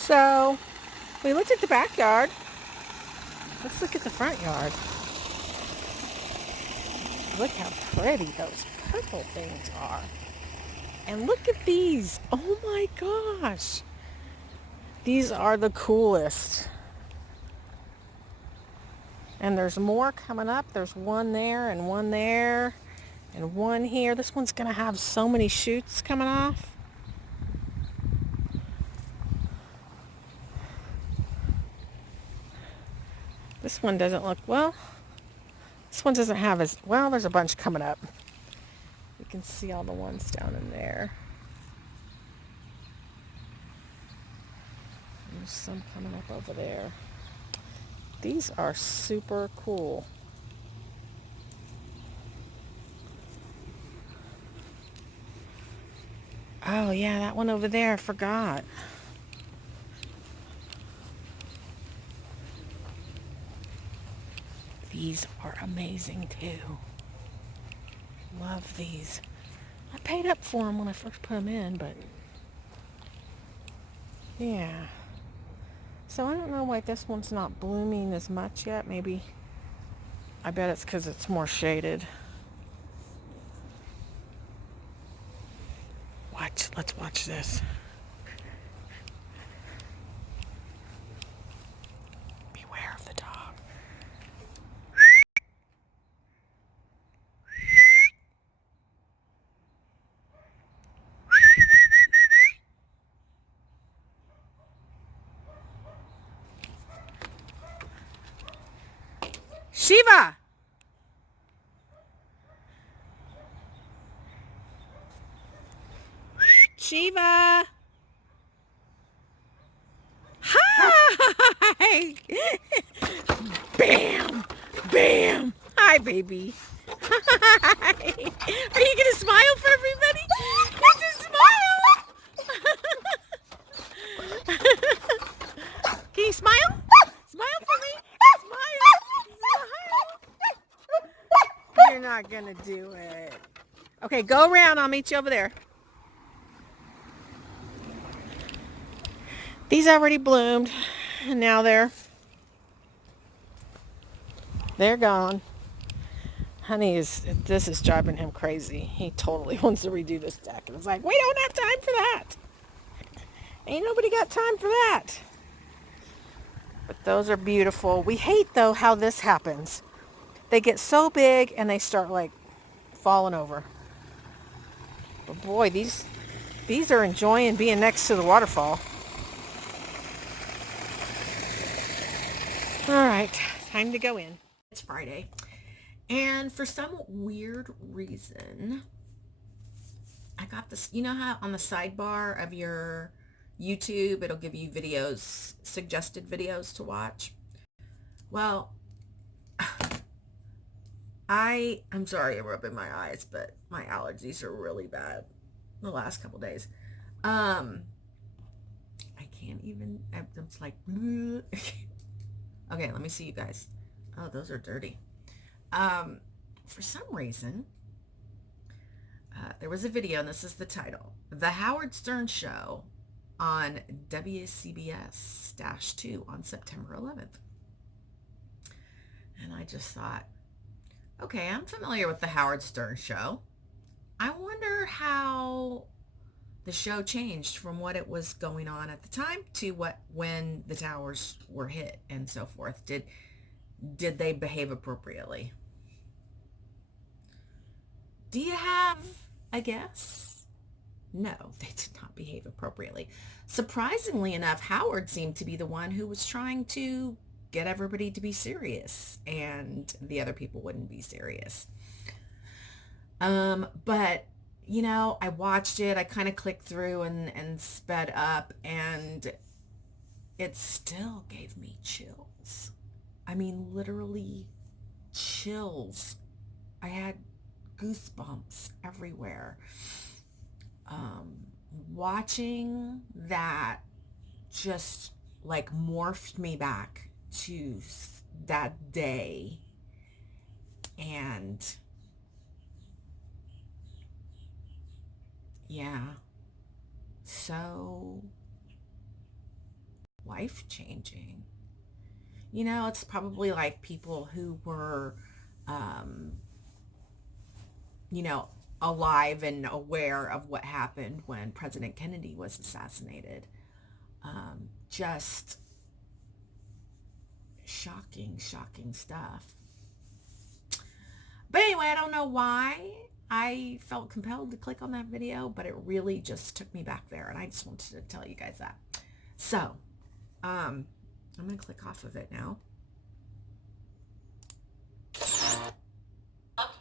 So we looked at the backyard. Let's look at the front yard. Look how pretty those purple things are. And look at these. Oh my gosh. These are the coolest. And there's more coming up. There's one there and one there and one here. This one's going to have so many shoots coming off. This one doesn't look, well, this one doesn't have as, well, there's a bunch coming up. You can see all the ones down in there. There's some coming up over there. These are super cool. Oh yeah, that one over there, I forgot. These are amazing too. Love these. I paid up for them when I first put them in, but yeah. So I don't know why this one's not blooming as much yet. Maybe, I bet it's because it's more shaded. Let's watch this. Beware of the dog. Shiva! Shiva! Hi! Bam! Bam! Hi, baby. Hi! Are you gonna smile for everybody? It's a smile! Can you smile? Smile for me! Smile! You're not gonna do it. Okay, go around. I'll meet you over there. These already bloomed, and now they're gone. Honey this is driving him crazy. He totally wants to redo this deck, and it's like, we don't have time for that. Ain't nobody got time for that. But those are beautiful. We hate though how this happens. They get so big and they start like falling over. But boy, these are enjoying being next to the waterfall. All right, time to go in. It's Friday. And for some weird reason, I got this, you know how on the sidebar of your YouTube, it'll give you videos, suggested videos to watch? Well, I'm sorry I'm rubbing my eyes, but my allergies are really bad the last couple days. I can't even, it's like, okay, let me see you guys. Oh, those are dirty. For some reason, there was a video, and this is the title: The Howard Stern Show on WCBS-2 on September 11th. And I just thought, okay, I'm familiar with the Howard Stern Show. I wonder how the show changed from what it was going on at the time to when the towers were hit and so forth. Did they behave appropriately? Do you have a guess? No, they did not behave appropriately. Surprisingly enough, Howard seemed to be the one who was trying to get everybody to be serious, and the other people wouldn't be serious. But you know, I watched it, I kind of clicked through and sped up, and it still gave me chills. I mean, literally chills. I had goosebumps everywhere. Watching that just like morphed me back to that day, and yeah, so life-changing. You know, it's probably like people who were, you know, alive and aware of what happened when President Kennedy was assassinated. Just shocking, shocking stuff. But anyway, I don't know why I felt compelled to click on that video, but it really just took me back there, and I just wanted to tell you guys that. So, I'm going to click off of it now.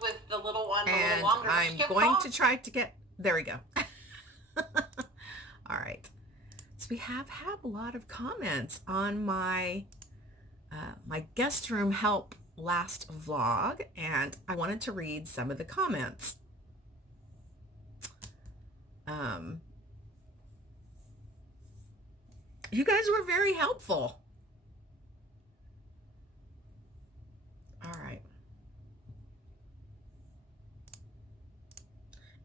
With the little one a and little longer. I'm going to try to get, there we go. All right. So we have had a lot of comments on my my guest room help last vlog, and I wanted to read some of the comments. You guys were very helpful. All right.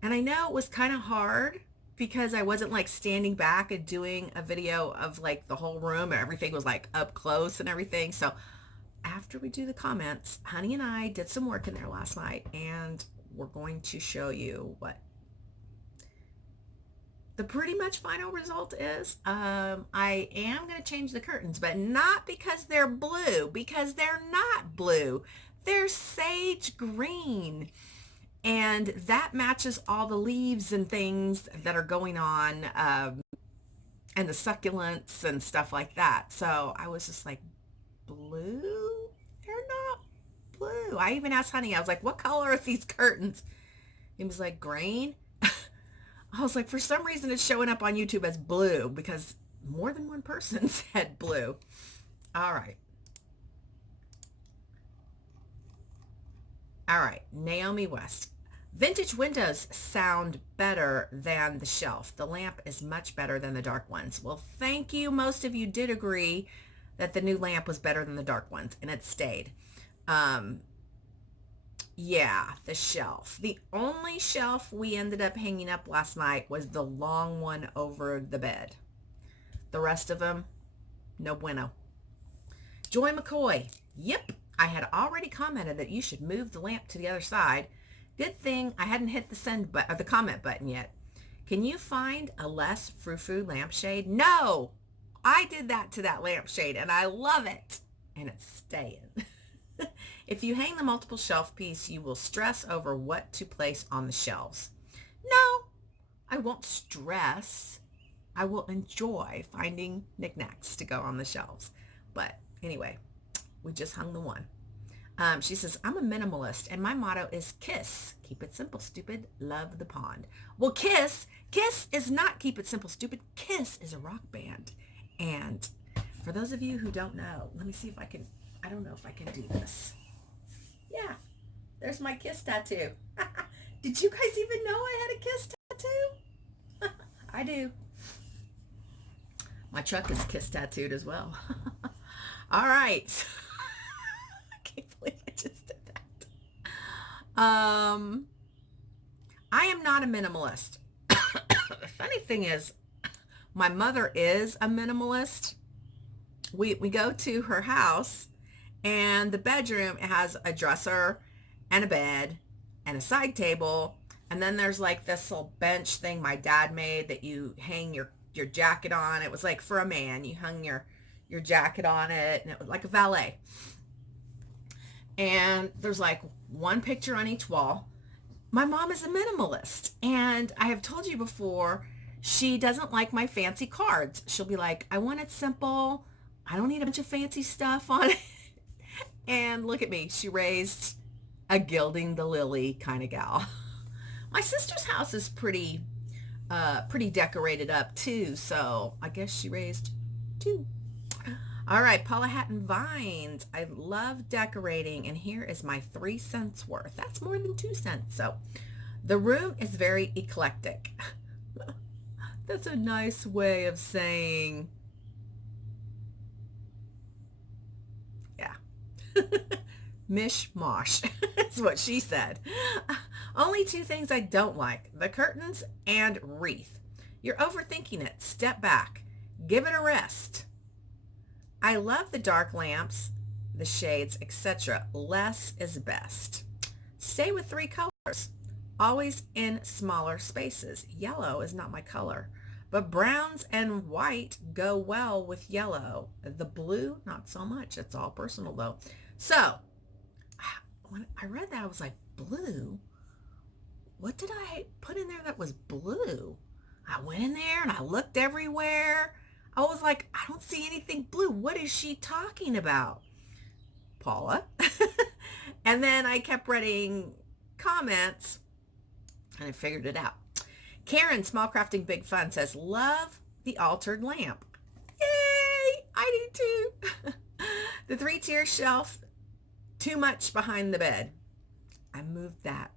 And I know it was kind of hard because I wasn't like standing back and doing a video of like the whole room, and everything was like up close and everything. So after we do the comments, Honey and I did some work in there last night, and we're going to show you what the pretty much final result is. I am going to change the curtains, but not because they're blue, because they're not blue. They're sage green. And that matches all the leaves and things that are going on, and the succulents and stuff like that. So I was just like, blue? They're not blue. I even asked Honey, I was like, what color are these curtains? He was like, green. I was like, for some reason it's showing up on YouTube as blue, because more than one person said blue. All right. All right, Naomi West. Vintage windows sound better than the shelf. The lamp is much better than the dark ones. Well, thank you. Most of you did agree that the new lamp was better than the dark ones, and it stayed. Yeah, the shelf. The only shelf we ended up hanging up last night was the long one over the bed. The rest of them, no bueno. Joy McCoy. Yep, I had already commented that you should move the lamp to the other side. Good thing I hadn't hit the send button or the comment button yet. Can you find a less frou-frou lampshade? No, I did that to that lampshade, and I love it, and it's staying. If you hang the multiple shelf piece, you will stress over what to place on the shelves. No, I won't stress. I will enjoy finding knickknacks to go on the shelves. But anyway, we just hung the one. She says, I'm a minimalist, and my motto is KISS. Keep it simple, stupid. Love the pond. Well, KISS is not Keep It Simple, Stupid. KISS is a rock band. And for those of you who don't know, let me see if I can, I don't know if I can do this. Yeah, there's my KISS tattoo. Did you guys even know I had a KISS tattoo? I do. My truck is KISS tattooed as well. All right. I can't believe I just did that. I am not a minimalist. The funny thing is, my mother is a minimalist. We go to her house, and the bedroom has a dresser and a bed and a side table, and then there's like this little bench thing my dad made that you hang your jacket on. It was like for a man. You hung your jacket on it, and it was like a valet. And there's like one picture on each wall. My mom is a minimalist, and I have told you before, she doesn't like my fancy cards. She'll be like, I want it simple. I don't need a bunch of fancy stuff on it. And look at me. She raised a gilding the lily kind of gal. My sister's house is pretty decorated up too. So I guess she raised two. All right, Paula Hatton Vines. I love decorating, and here is my 3 cents worth. That's more than 2 cents. So the room is very eclectic. That's a nice way of saying, yeah. Mishmash is what she said. Only 2 things I don't like: the curtains and wreath. You're overthinking it. Step back. Give it a rest. I love the dark lamps, the shades, etc. Less is best. Stay with 3 colors, always in smaller spaces. Yellow is not my color, but browns and white go well with yellow. The blue, not so much. It's all personal though. So when I read that, I was like, blue? What did I put in there that was blue? I went in there and I looked everywhere. I was like, I don't see anything blue. What is she talking about, Paula? And then I kept reading comments and I figured it out. Karen, Small Crafting Big Fun, says, love the altered lamp. Yay! I do too. The 3-tier shelf, too much behind the bed. I moved that.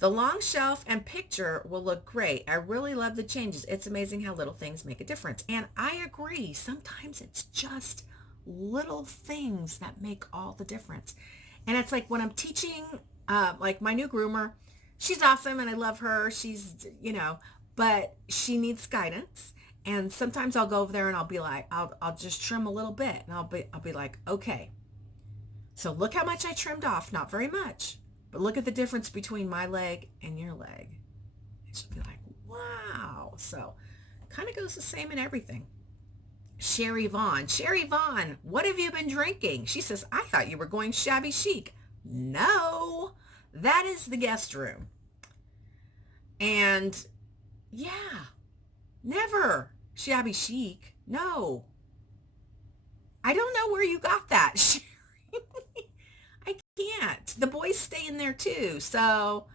The long shelf and picture will look great. I really love the changes. It's amazing how little things make a difference. And I agree. Sometimes it's just little things that make all the difference. And it's like when I'm teaching, like my new groomer, she's awesome and I love her. She's, but she needs guidance. And sometimes I'll go over there and I'll be like, I'll just trim a little bit. And I'll be like, okay, so look how much I trimmed off. Not very much. But look at the difference between my leg and your leg. And she'll be like, wow. So kind of goes the same in everything. Sherry Vaughn, what have you been drinking? She says, I thought you were going shabby chic. No, that is the guest room. And yeah, never shabby chic. No. I don't know where you got that, Sherry. I can't. The boys stay in there too. So,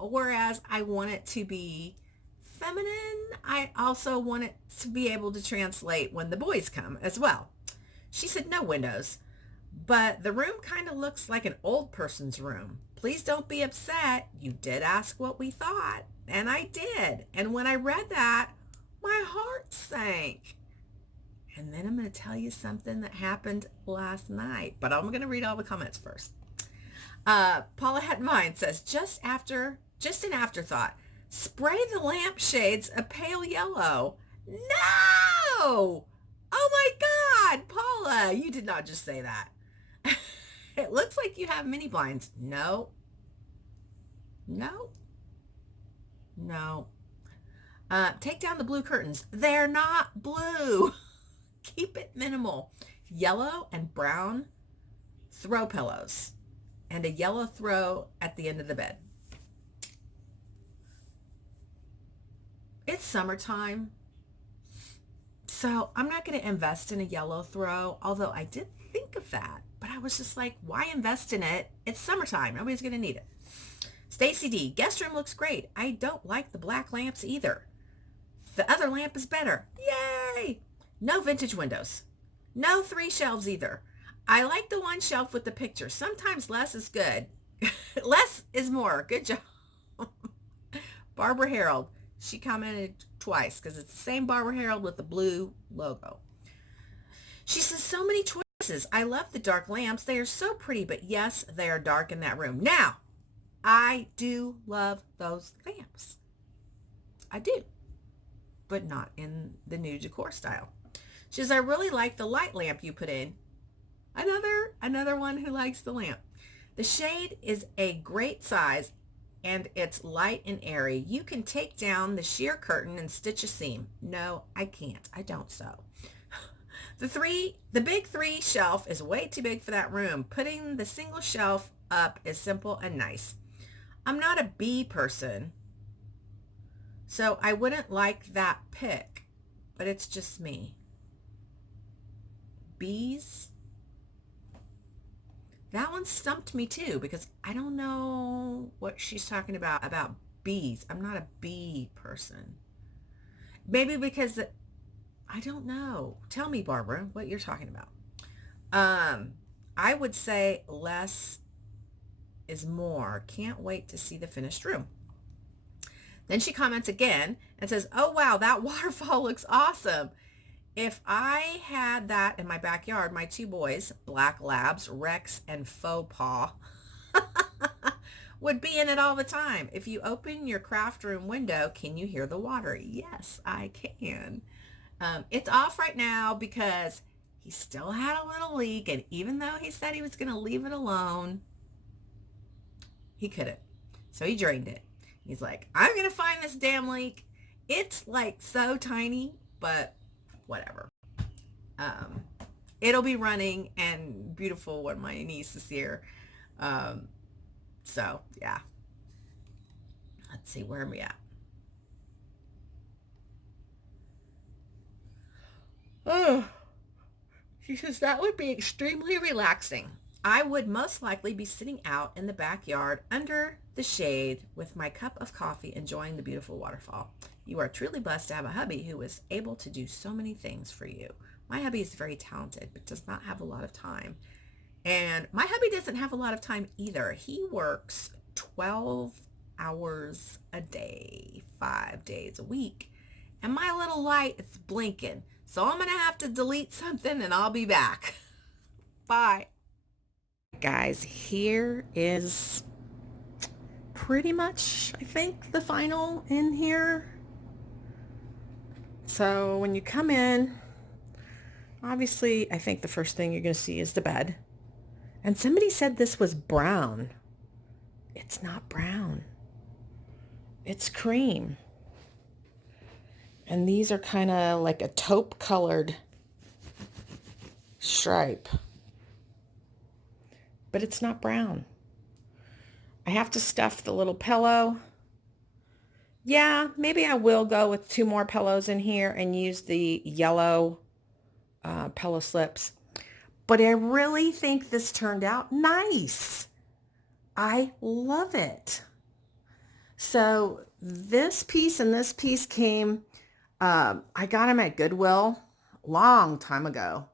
whereas I want it to be feminine, I also want it to be able to translate when the boys come as well. She said no windows, but the room kind of looks like an old person's room. Please don't be upset. You did ask what we thought, and I did. And when I read that, my heart sank. And then I'm going to tell you something that happened last night, but I'm going to read all the comments first. Paula Hetmine says, just an afterthought, spray the lampshades a pale yellow. No! Oh my God, Paula, you did not just say that. It looks like you have mini blinds. No. Take down the blue curtains. They're not blue. Keep it minimal. Yellow and brown throw pillows and a yellow throw at the end of the bed. It's summertime, so I'm not going to invest in a yellow throw, although I did think of that, but I was just like, why invest in it? It's summertime. Nobody's going to need it. Stacy D, guest room looks great. I don't like the black lamps either. The other lamp is better. Yay! No vintage windows. No 3 shelves either. I like the 1 shelf with the picture. Sometimes less is good. Less is more. Good job. Barbara Harold. She commented twice because it's the same Barbara Harold with the blue logo. She says, so many choices. I love the dark lamps. They are so pretty, but yes, they are dark in that room. Now, I do love those lamps. I do, but not in the new decor style. She says, I really like the light lamp you put in. Another one who likes the lamp. The shade is a great size and it's light and airy. You can take down the sheer curtain and stitch a seam. No, I can't. I don't sew. The big 3 shelf is way too big for that room. Putting the single shelf up is simple and nice. I'm not a bee person, so I wouldn't like that pick, but it's just me. Bees? That one stumped me too because I don't know what she's talking about bees. I'm not a bee person. Maybe because I don't know. Tell me, Barbara, what you're talking about. I would say less is more. Can't wait to see the finished room. Then she comments again and says, oh wow, that waterfall looks awesome. If I had that in my backyard, my 2 boys, Black Labs, Rex and Faux Paw, would be in it all the time. If you open your craft room window, can you hear the water? Yes, I can. It's off right now because he still had a little leak. And even though he said he was going to leave it alone, he couldn't. So he drained it. He's like, I'm going to find this damn leak. It's like so tiny, but whatever. It'll be running and beautiful when my niece is here. So yeah. Let's see, where are we at? Oh, she says that would be extremely relaxing. I would most likely be sitting out in the backyard under the shade with my cup of coffee, enjoying the beautiful waterfall. You are truly blessed to have a hubby who is able to do so many things for you. My hubby is very talented, but does not have a lot of time. And my hubby doesn't have a lot of time either. He works 12 hours a day, 5 days a week. And my little light is blinking. So I'm going to have to delete something and I'll be back. Bye. Guys, here is pretty much, I think, the final in here. So when you come in, obviously, I think the first thing you're going to see is the bed. And somebody said this was brown. It's not brown. It's cream. And these are kind of like a taupe colored stripe. But it's not brown. I have to stuff the little pillow. Yeah, maybe I will go with 2 more pillows in here and use the yellow pillow slips. But I really think this turned out nice. I love it. So this piece and this piece came, I got them at Goodwill a long time ago.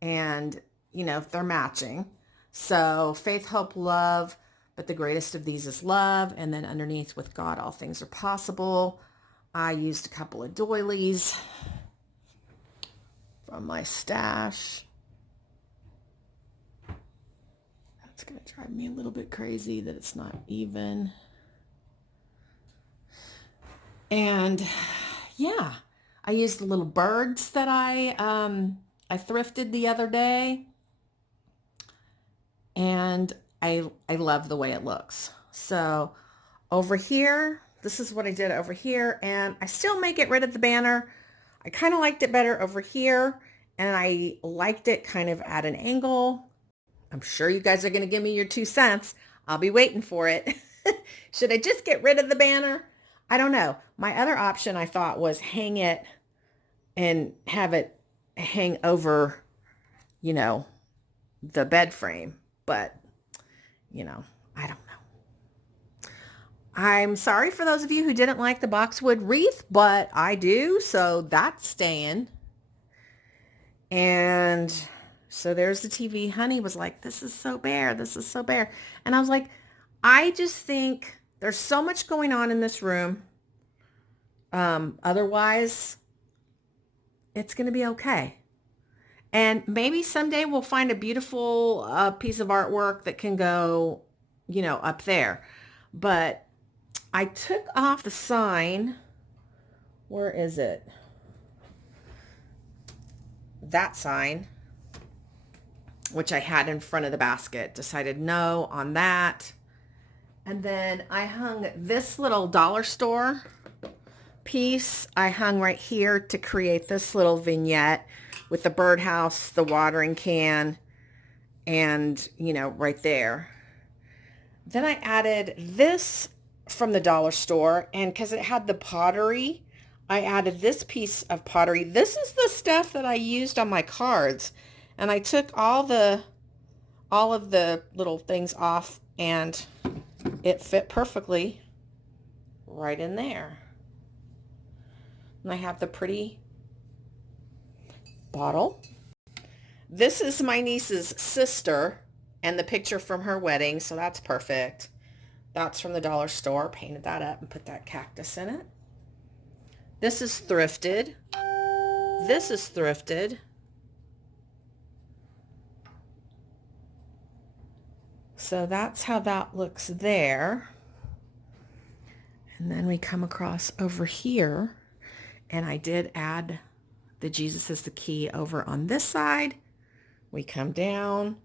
And, you know, they're matching. So faith, hope, love, but the greatest of these is love. And then underneath, with God, all things are possible. I used a couple of doilies from my stash. That's going to drive me a little bit crazy that it's not even. And yeah, I used the little birds that I thrifted the other day. And I love the way it looks. So over here, this is what I did over here. And I still may get rid of the banner. I kind of liked it better over here. And I liked it kind of at an angle. I'm sure you guys are going to give me your 2 cents. I'll be waiting for it. Should I just get rid of the banner? I don't know. My other option I thought was hang it and have it hang over, you know, the bed frame. But, you know, I don't know. I'm sorry for those of you who didn't like the boxwood wreath, but I do. So that's staying. And so there's the TV. Honey was like, this is so bare. This is so bare. And I was like, I just think there's so much going on in this room. Otherwise, it's going to be okay. And maybe someday we'll find a beautiful piece of artwork that can go, you know, up there. But I took off the sign. Where is it? That sign, which I had in front of the basket. Decided no on that. And then I hung this little dollar store piece. I hung right here to create this little vignette with the birdhouse, the watering can, and, you know, right there. Then I added this from the dollar store, and because it had the pottery, I added this piece of pottery. This is the stuff that I used on my cards, and I took all of the little things off, and it fit perfectly right in there. And I have the pretty bottle. This is my niece's sister and the picture from her wedding, so that's perfect. That's from the dollar store. Painted that up and put that cactus in it. This is thrifted. This is thrifted. So that's how that looks there. And then we come across over here, and I did add the Jesus is the key over on this side. We come down.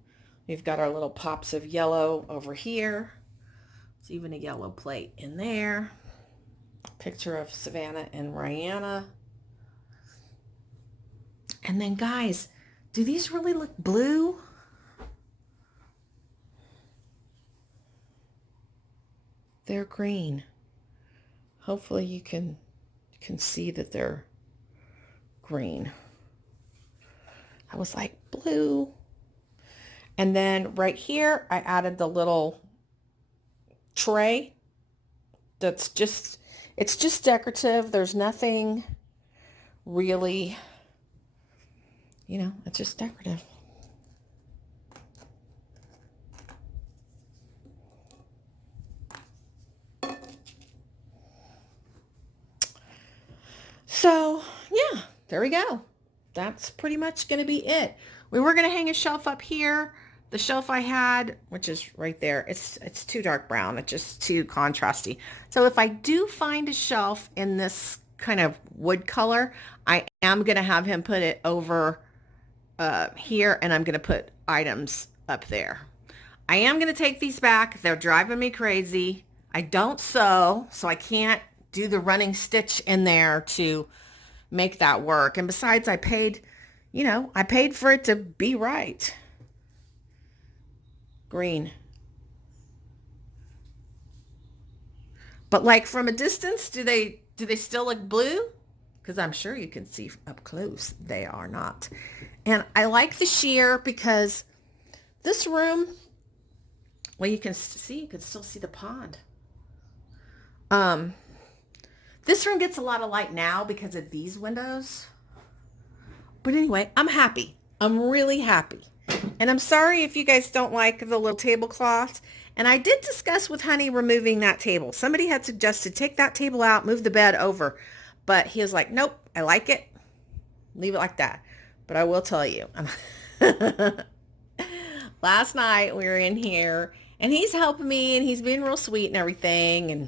We've got our little pops of yellow over here. There's even a yellow plate in there. Picture of Savannah and Rihanna. And then guys, do these really look blue? They're green. Hopefully you can see that they're green. I was like, blue. And then right here, I added the little tray. It's just decorative. There's nothing really, it's just decorative. So yeah, there we go. That's pretty much going to be it. We were going to hang a shelf up here. The shelf I had, which is right there, it's too dark brown. It's just too contrasty. So if I do find a shelf in this kind of wood color, I am going to have him put it over here, and I'm going to put items up there. I am going to take these back. They're driving me crazy. I don't sew, so I can't do the running stitch in there to make that work. And besides, I paid for it to be right. Green. But like from a distance, do they still look blue? Because I'm sure you can see up close they are not. And I like the sheer because this room, well, you can still see the pond. This room gets a lot of light now because of these windows. But anyway, I'm happy. I'm really happy. And I'm sorry if you guys don't like the little tablecloth. And I did discuss with Honey removing that table. Somebody had suggested take that table out, move the bed over. But he was like, nope, I like it. Leave it like that. But I will tell you, last night we were in here and he's helping me and he's being real sweet and everything. And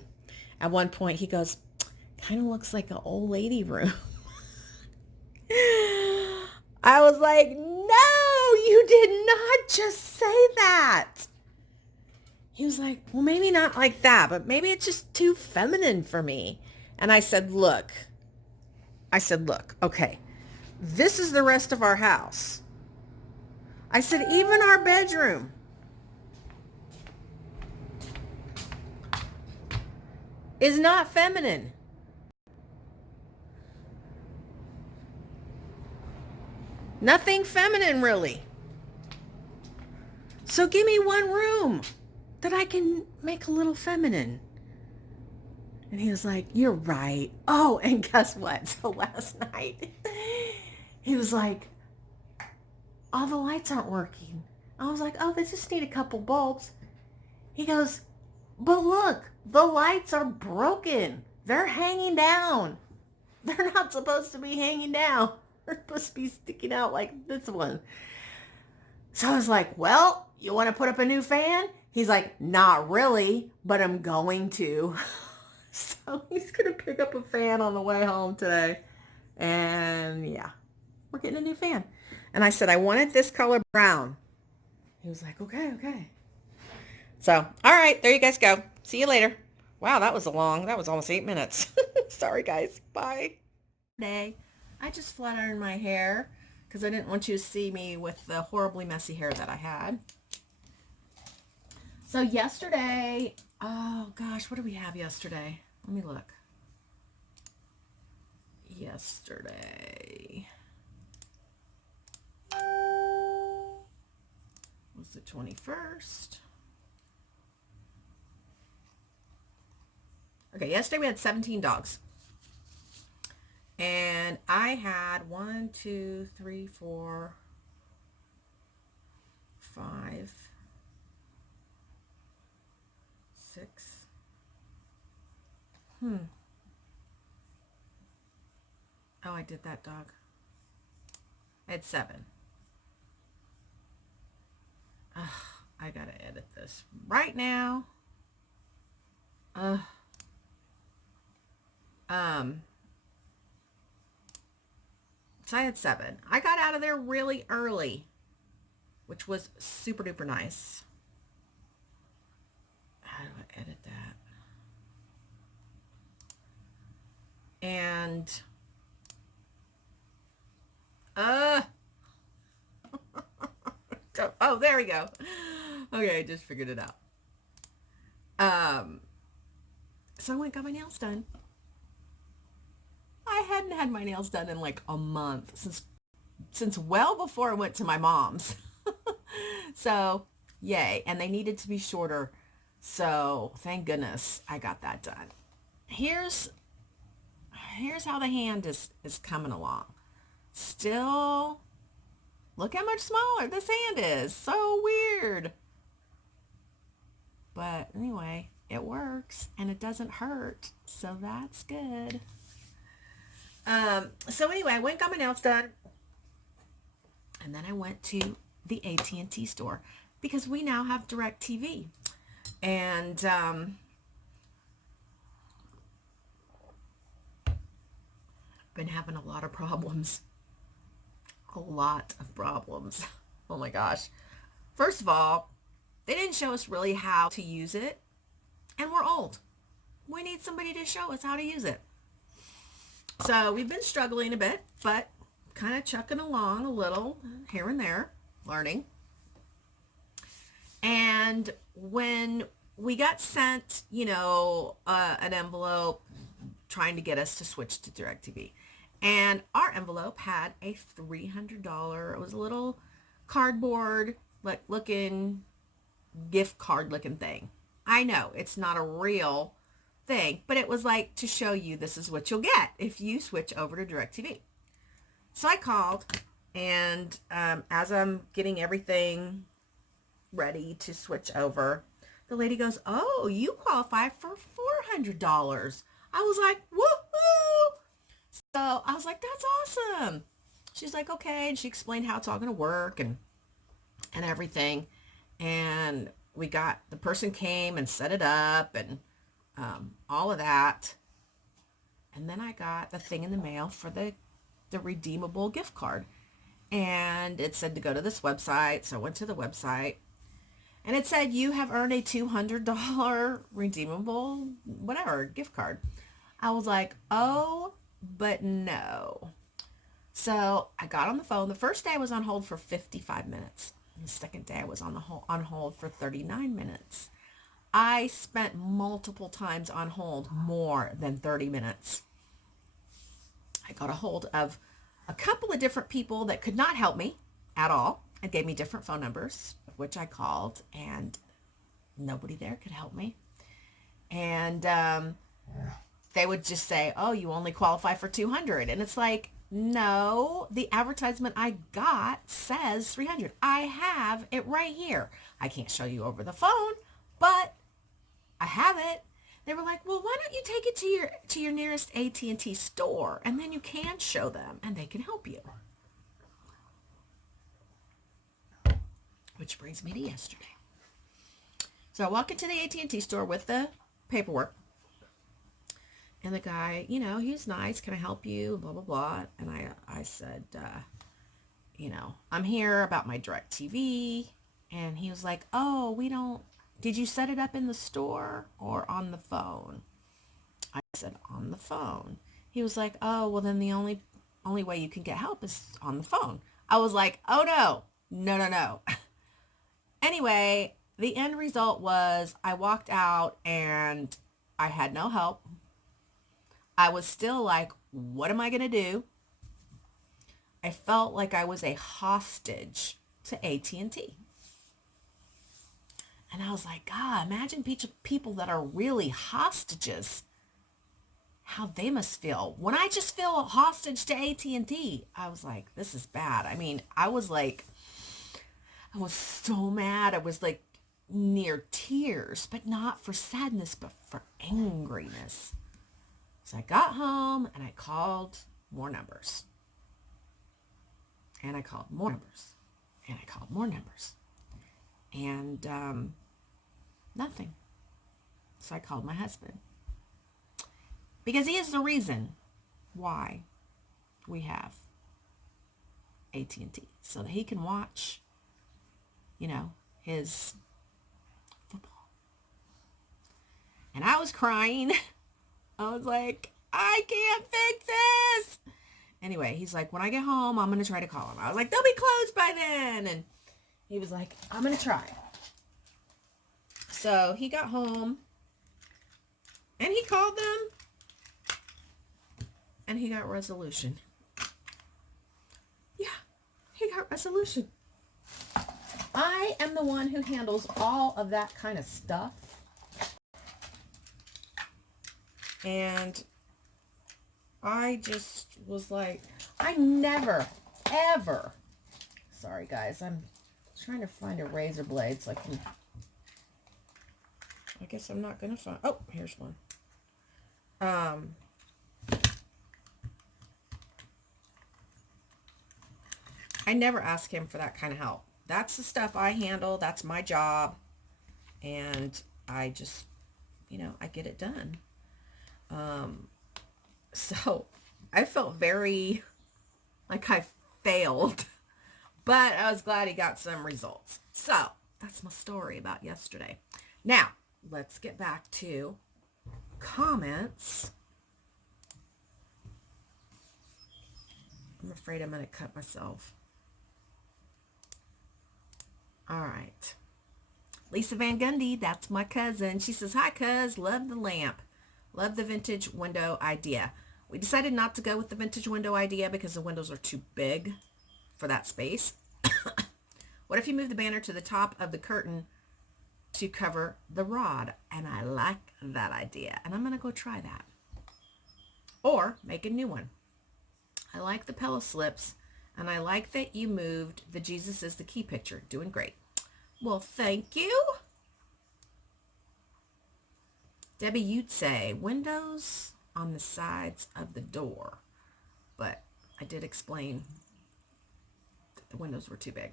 at one point he goes, kind of looks like an old lady room. I was like, no, you did not just say that. He was like, well, maybe not like that, but maybe it's just too feminine for me. And I said, look, okay, this is the rest of our house. I said, even our bedroom. Is not feminine. Nothing feminine, really. So give me one room that I can make a little feminine. And he was like, you're right. Oh, and guess what? So last night, he was like, all the lights aren't working. I was like, oh, they just need a couple bulbs. He goes, but look, the lights are broken. They're hanging down. They're not supposed to be hanging down. They're supposed to be sticking out like this one. So I was like, well, you want to put up a new fan? He's like, not really, but I'm going to. So he's going to pick up a fan on the way home today. And yeah, we're getting a new fan. And I said, I wanted this color brown. He was like, okay. So, all right, there you guys go. See you later. Wow, that was almost 8 minutes. Sorry, guys. Bye. Today, I just flat ironed my hair because I didn't want you to see me with the horribly messy hair that I had. So yesterday, oh gosh, what did we have yesterday? Let me look. Yesterday was the 21st. Okay, yesterday we had 17 dogs. And I had 1, 2, 3, 4, 5, 6. Oh, I did that dog. I had 7. Ugh, I gotta edit this right now. So I had 7. I got out of there really early, which was super duper nice. How do I edit that? And oh, there we go. Okay, I just figured it out. So I went and got my nails done. I hadn't had my nails done in like a month, since well before I went to my mom's. So yay. And they needed to be shorter. So thank goodness I got that done. Here's how the hand is coming along. Still, look how much smaller this hand is. So weird. But anyway, it works and it doesn't hurt. So that's good. So anyway, I went and got my nails done. And then I went to the AT&T store because we now have DirecTV. And been having a lot of problems. A lot of problems. Oh my gosh. First of all, they didn't show us really how to use it. And we're old. We need somebody to show us how to use it. So we've been struggling a bit, but kind of chucking along a little here and there, learning. And when we got sent, an envelope trying to get us to switch to DirecTV. And our envelope had a $300, it was a little cardboard looking gift card looking thing. I know it's not a real thing, but it was like to show you this is what you'll get if you switch over to DirecTV. So I called, and as I'm getting everything ready to switch over, the lady goes, "Oh, you qualify for $400. I was like, woohoo! So I was like, that's awesome. She's like, okay. And she explained how it's all going to work and everything. And the person came and set it up and all of that. And then I got the thing in the mail for the redeemable gift card. And it said to go to this website. So I went to the website. And it said, you have earned a $200 redeemable whatever gift card. I was like, oh, but no. So I got on the phone. The first day I was on hold for 55 minutes. The second day I was on hold for 39 minutes. I spent multiple times on hold more than 30 minutes. I got a hold of a couple of different people that could not help me at all and gave me different phone numbers, which I called, and nobody there could help me. And they would just say, oh, you only qualify for 200. And it's like, no, the advertisement I got says 300. I have it right here. I can't show you over the phone, but I have it. They were like, well, why don't you take it to your nearest AT&T store, and then you can show them and they can help you. Which brings me to yesterday. So I walk into the AT&T store with the paperwork. And the guy, he's nice. Can I help you? Blah, blah, blah. And I said, I'm here about my DirecTV. And he was like, oh, did you set it up in the store or on the phone? I said, on the phone. He was like, oh, well, then the only way you can get help is on the phone. I was like, oh, no. Anyway, the end result was I walked out and I had no help. I was still like, what am I going to do? I felt like I was a hostage to AT&T. And I was like, God, imagine people that are really hostages, how they must feel. When I just feel a hostage to AT&T, I was like, this is bad. I mean, I was so mad. I was like near tears, but not for sadness, but for angriness. So I got home and I called more numbers. And I called more numbers. And I called more numbers. And nothing. So I called my husband. Because he is the reason why we have AT&T so that he can watch, his football. And I was crying. I was like, I can't fix this. Anyway, he's like, when I get home, I'm going to try to call him. I was like, they'll be closed by then. And he was like, I'm going to try. So he got home and he called them and he got resolution. Yeah, he got resolution. I am the one who handles all of that kind of stuff. And I just was like, I never, ever. Sorry, guys. I'm trying to find a razor blade so I can. I guess I'm not going to find. Oh, here's one. I never ask him for that kind of help. That's the stuff I handle. That's my job. And I just, I get it done. So I felt very like I failed, but I was glad he got some results. So that's my story about yesterday. Now let's get back to comments. I'm afraid I'm going to cut myself. All right. Lisa Van Gundy, that's my cousin. She says, hi, cuz. Love the lamp. Love the vintage window idea. We decided not to go with the vintage window idea because the windows are too big for that space. What if you move the banner to the top of the curtain to cover the rod? And I like that idea. And I'm going to go try that. Or make a new one. I like the pillow slips. And I like that you moved the Jesus is the key picture. Doing great. Well, thank you. Debbie, you'd say windows on the sides of the door. But I did explain that the windows were too big.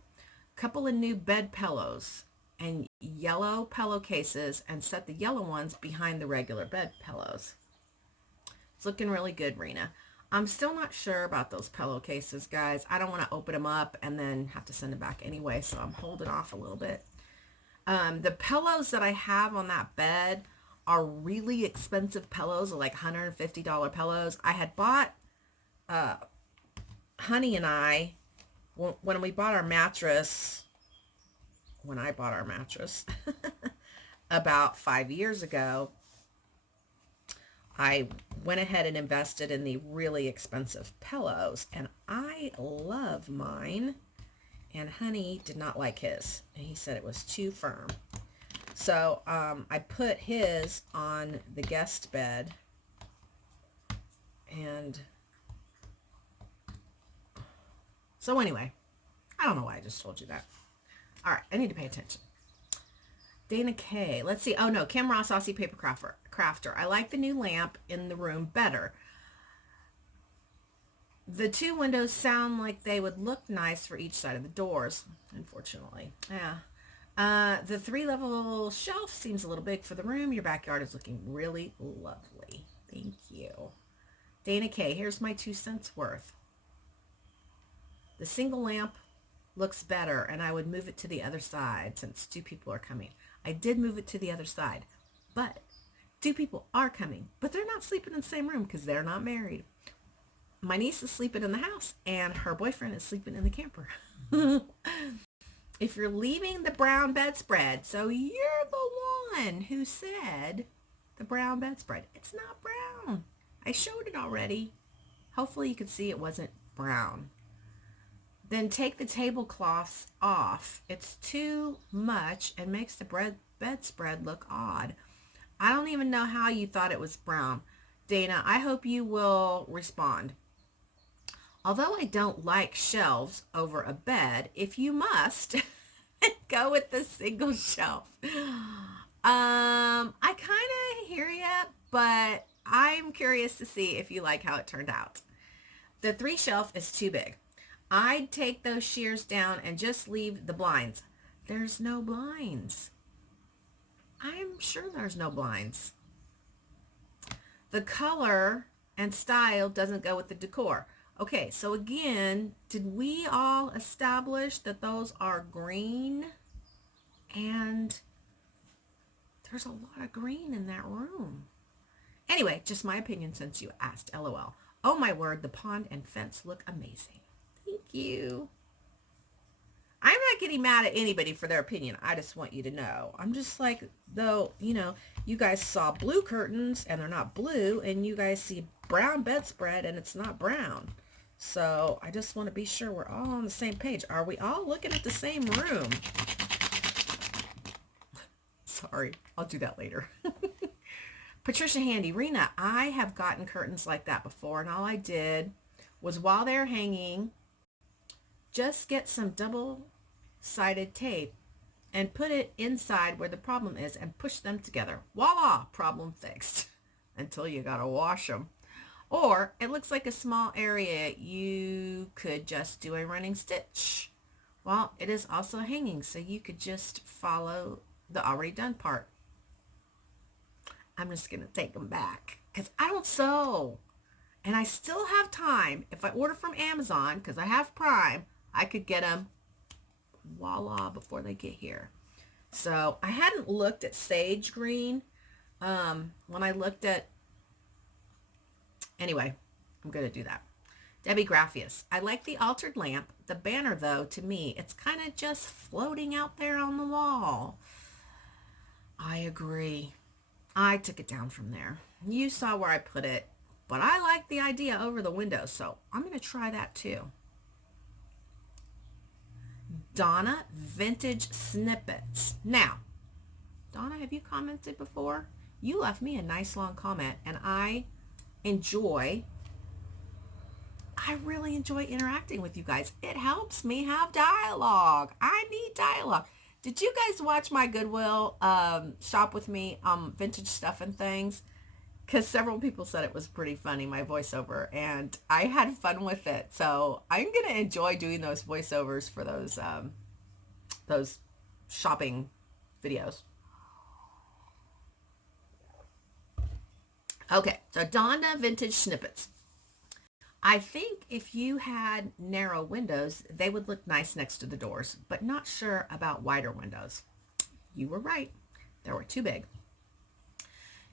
Couple of new bed pillows and yellow pillowcases and set the yellow ones behind the regular bed pillows. It's looking really good, Rena. I'm still not sure about those pillowcases, guys. I don't want to open them up and then have to send them back anyway, so I'm holding off a little bit. The pillows that I have on that bed are really expensive pillows, like $150 pillows. I had bought, Honey and I, when we bought our mattress, about 5 years ago, I went ahead and invested in the really expensive pillows, and I love mine, and Honey did not like his, and he said it was too firm. So I put his on the guest bed, and so anyway, I don't know why I just told you that. All right, I need to pay attention. Dana K. Let's see. Oh, no. Kim Ross, Aussie Paper Crafter. I like the new lamp in the room better. The two windows sound like they would look nice for each side of the doors, unfortunately. Yeah. The 3-level shelf seems a little big for the room. Your backyard is looking really lovely. Thank you. Dana K. Here's my 2 cents worth. The single lamp looks better, and I would move it to the other side since 2 people are coming. I did move it to the other side, but 2 people are coming, but they're not sleeping in the same room because they're not married. My niece is sleeping in the house, and her boyfriend is sleeping in the camper. If you're leaving the brown bedspread, so you're the one who said the brown bedspread. It's not brown. I showed it already. Hopefully you could see it wasn't brown. Then take the tablecloths off. It's too much and makes the bedspread look odd. I don't even know how you thought it was brown. Dana, I hope you will respond. Although I don't like shelves over a bed, if you must, go with the single shelf. I kind of hear you, but I'm curious to see if you like how it turned out. The 3 shelf is too big. I'd take those shears down and just leave the blinds. There's no blinds. I'm sure there's no blinds. The color and style doesn't go with the decor. Okay, so again, did we all establish that those are green? And there's a lot of green in that room. Anyway, just my opinion since you asked, LOL. Oh my word, the pond and fence look amazing. Thank you. I'm not getting mad at anybody for their opinion. I just want you to know. I'm just like, though, you guys saw blue curtains and they're not blue, and you guys see brown bedspread and it's not brown. So I just want to be sure we're all on the same page. Are we all looking at the same room? Sorry, I'll do that later. Patricia Handy, Rena, I have gotten curtains like that before, and all I did was while they're hanging, just get some double-sided tape and put it inside where the problem is and push them together. Voila, problem fixed. Until you gotta wash them. Or it looks like a small area. You could just do a running stitch. Well, it is also hanging, so you could just follow the already done part. I'm just gonna take them back because I don't sew. And I still have time. If I order from Amazon, because I have Prime, I could get them, voila, before they get here. So I hadn't looked at sage green. When I looked at, anyway, I'm going to do that. Debbie Graphius, I like the altered lamp. The banner, though, to me, it's kind of just floating out there on the wall. I agree. I took it down from there. You saw where I put it, but I like the idea over the window, so I'm going to try that too. Donna, vintage snippets. Now, Donna, have you commented before? You left me a nice long comment, and I really enjoy interacting with you guys. It helps me have dialogue. I need dialogue. Did you guys watch my Goodwill shop with me vintage stuff and things? Because several people said it was pretty funny, my voiceover, and I had fun with it. So I'm going to enjoy doing those voiceovers for those shopping videos. Okay, so Donna Vintage Snippets. I think if you had narrow windows, they would look nice next to the doors, but not sure about wider windows. You were right. They were too big.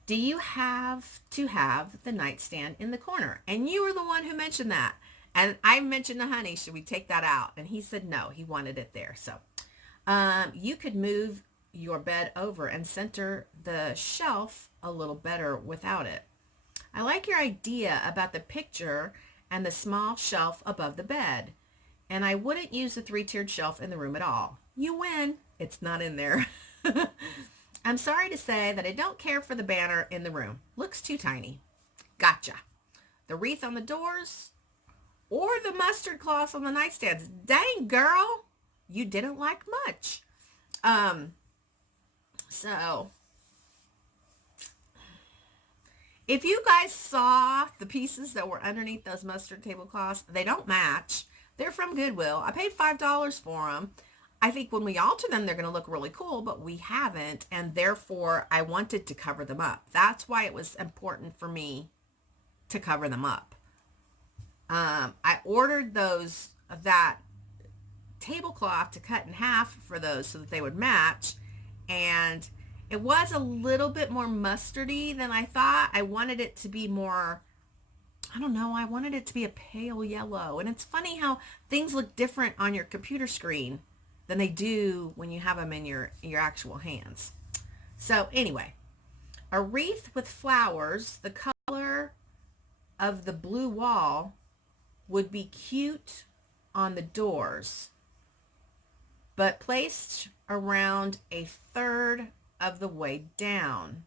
Do you have to have the nightstand in the corner? And you were the one who mentioned that. And I mentioned to Honey, should we take that out? And he said no, he wanted it there. So you could move your bed over and center the shelf a little better without it. I like your idea about the picture and the small shelf above the bed. And I wouldn't use the 3-tiered shelf in the room at all. You win. It's not in there. I'm sorry to say that I don't care for the banner in the room. Looks too tiny. Gotcha. The wreath on the doors or the mustard cloth on the nightstands. Dang, girl. You didn't like much. So if you guys saw the pieces that were underneath those mustard tablecloths, they don't match. They're from Goodwill. I paid $5 for them. I think when we alter them, they're going to look really cool, but we haven't, and therefore I wanted to cover them up. That's why it was important for me to cover them up. I ordered that tablecloth to cut in half for those so that they would match, and it was a little bit more mustardy than I thought. I wanted it to be more, I don't know, I wanted it to be a pale yellow. And it's funny how things look different on your computer screen than they do when you have them in your actual hands. So anyway, a wreath with flowers, the color of the blue wall, would be cute on the doors, but placed around a third of the way down.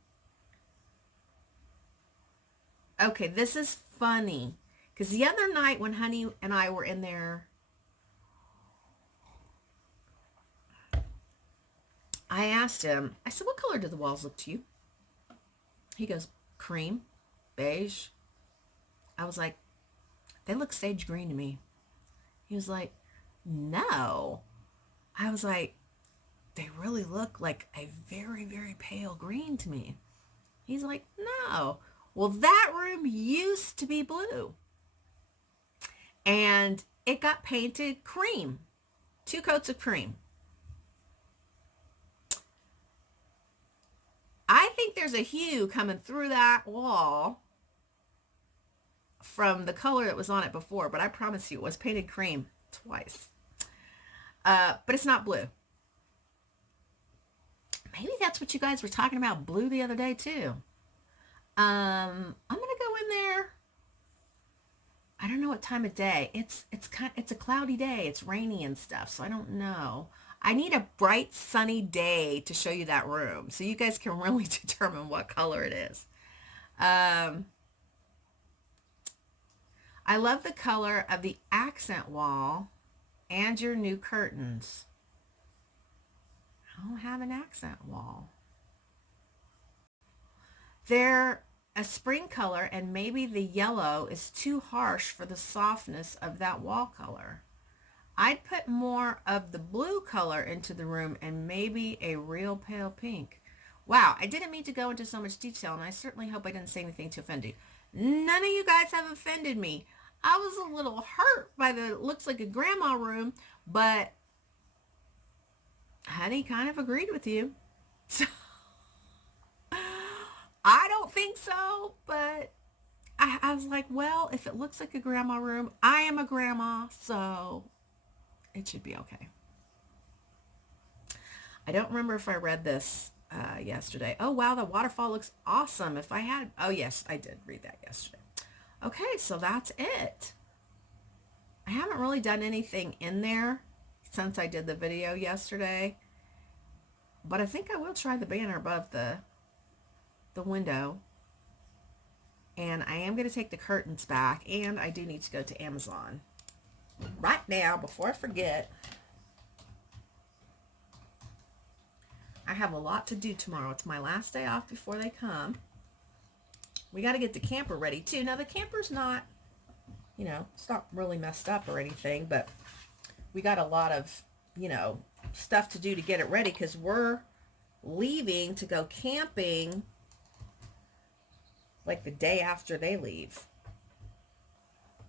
Okay, this is funny because the other night when Honey and I were in there, I asked him, I said, what color do the walls look to you? He goes, cream, beige. I was like, they look sage green to me. He was like, no. I was like, they really look like a very, very pale green to me. He's like, no. Well, that room used to be blue. and it got painted cream, 2 coats of cream. I think there's a hue coming through that wall from the color that was on it before, but I promise you it was painted cream twice. But it's not blue. Maybe that's what you guys were talking about, blue, the other day too. I'm gonna go in there. I don't know what time of day. It's a cloudy day. It's rainy and stuff, so I don't know. I need a bright sunny day to show you that room, so you guys can really determine what color it is. I love the color of the accent wall and your new curtains. I don't have an accent wall. They're a spring color, and maybe the yellow is too harsh for the softness of that wall color. I'd put more of the blue color into the room and maybe a real pale pink. Wow, I didn't mean to go into so much detail, and I certainly hope I didn't say anything to offend you. None of you guys have offended me. I was a little hurt by the looks like a grandma room, but honey kind of agreed with you. So I don't think so, but I was like, well, if it looks like a grandma room, I am a grandma, so it should be okay. I don't remember if I read this yesterday. Oh, wow, the waterfall looks awesome. If I had, oh, yes, I did read that yesterday. Okay, so that's it. I haven't really done anything in there since I did the video yesterday, but I think I will try the banner above the window, and I am going to take the curtains back, and I do need to go to Amazon right now before I forget. I have a lot to do tomorrow. It's my last day off before they come. We got to get the camper ready too. Now the camper's not, you know, it's not really messed up or anything, but we got a lot of, you know, stuff to do to get it ready, because we're leaving to go camping like the day after they leave.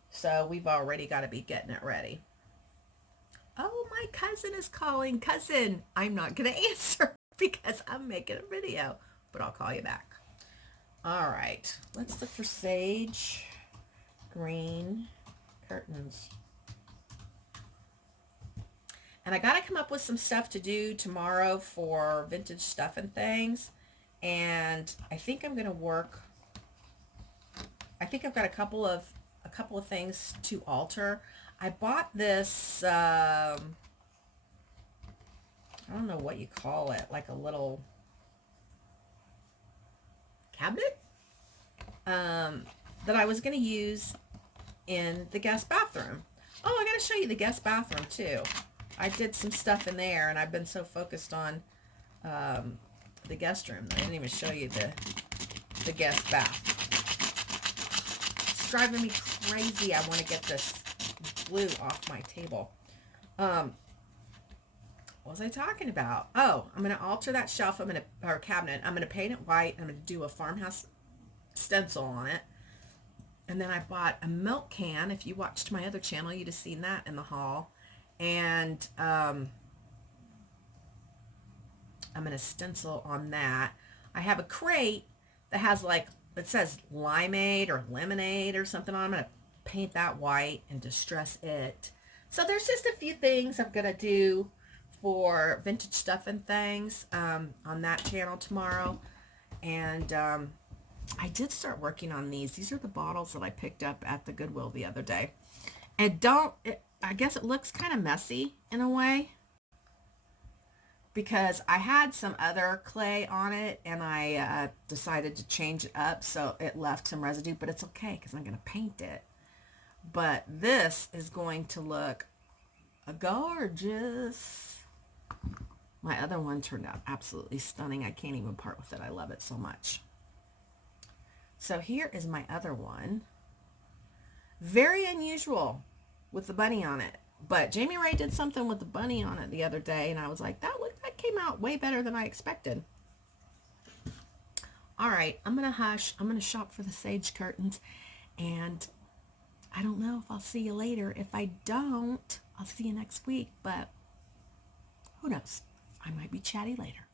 So we've already got to be getting it ready. Oh, my cousin is calling. Cousin, I'm not going to answer because I'm making a video, but I'll call you back. All right, let's look for sage green curtains. And I got to come up with some stuff to do tomorrow for vintage stuff and things. And I think I'm going to work. I think I've got a couple of things to alter. I bought this, I don't know what you call it, like a little cabinet that I was going to use in the guest bathroom. Oh, I got to show you the guest bathroom too. I did some stuff in there, and I've been so focused on the guest room that I didn't even show you the guest bath. It's driving me crazy. I want to get this glue off my table. What was I talking about? Oh, I'm going to alter that shelf. Or cabinet. I'm going to paint it white. I'm going to do a farmhouse stencil on it. And then I bought a milk can. If you watched my other channel, you'd have seen that in the haul. And I'm going to stencil on that. I have a crate that has like, it says limeade or lemonade or something on it. I'm going to paint that white and distress it. So there's just a few things I'm going to do for vintage stuff and things on that channel tomorrow. And I did start working on these. These are the bottles that I picked up at the Goodwill the other day. And I guess it looks kind of messy in a way, because I had some other clay on it and I decided to change it up, so it left some residue, but it's okay because I'm going to paint it. But this is going to look gorgeous. My other one turned out absolutely stunning. I can't even part with it. I love it so much. So here is my other one. Very unusual with the bunny on it. But Jamie Ray did something with the bunny on it the other day, and I was like, that came out way better than I expected. All right, I'm going to hush. I'm going to shop for the sage curtains, and I don't know if I'll see you later. If I don't, I'll see you next week. But who knows? I might be chatty later.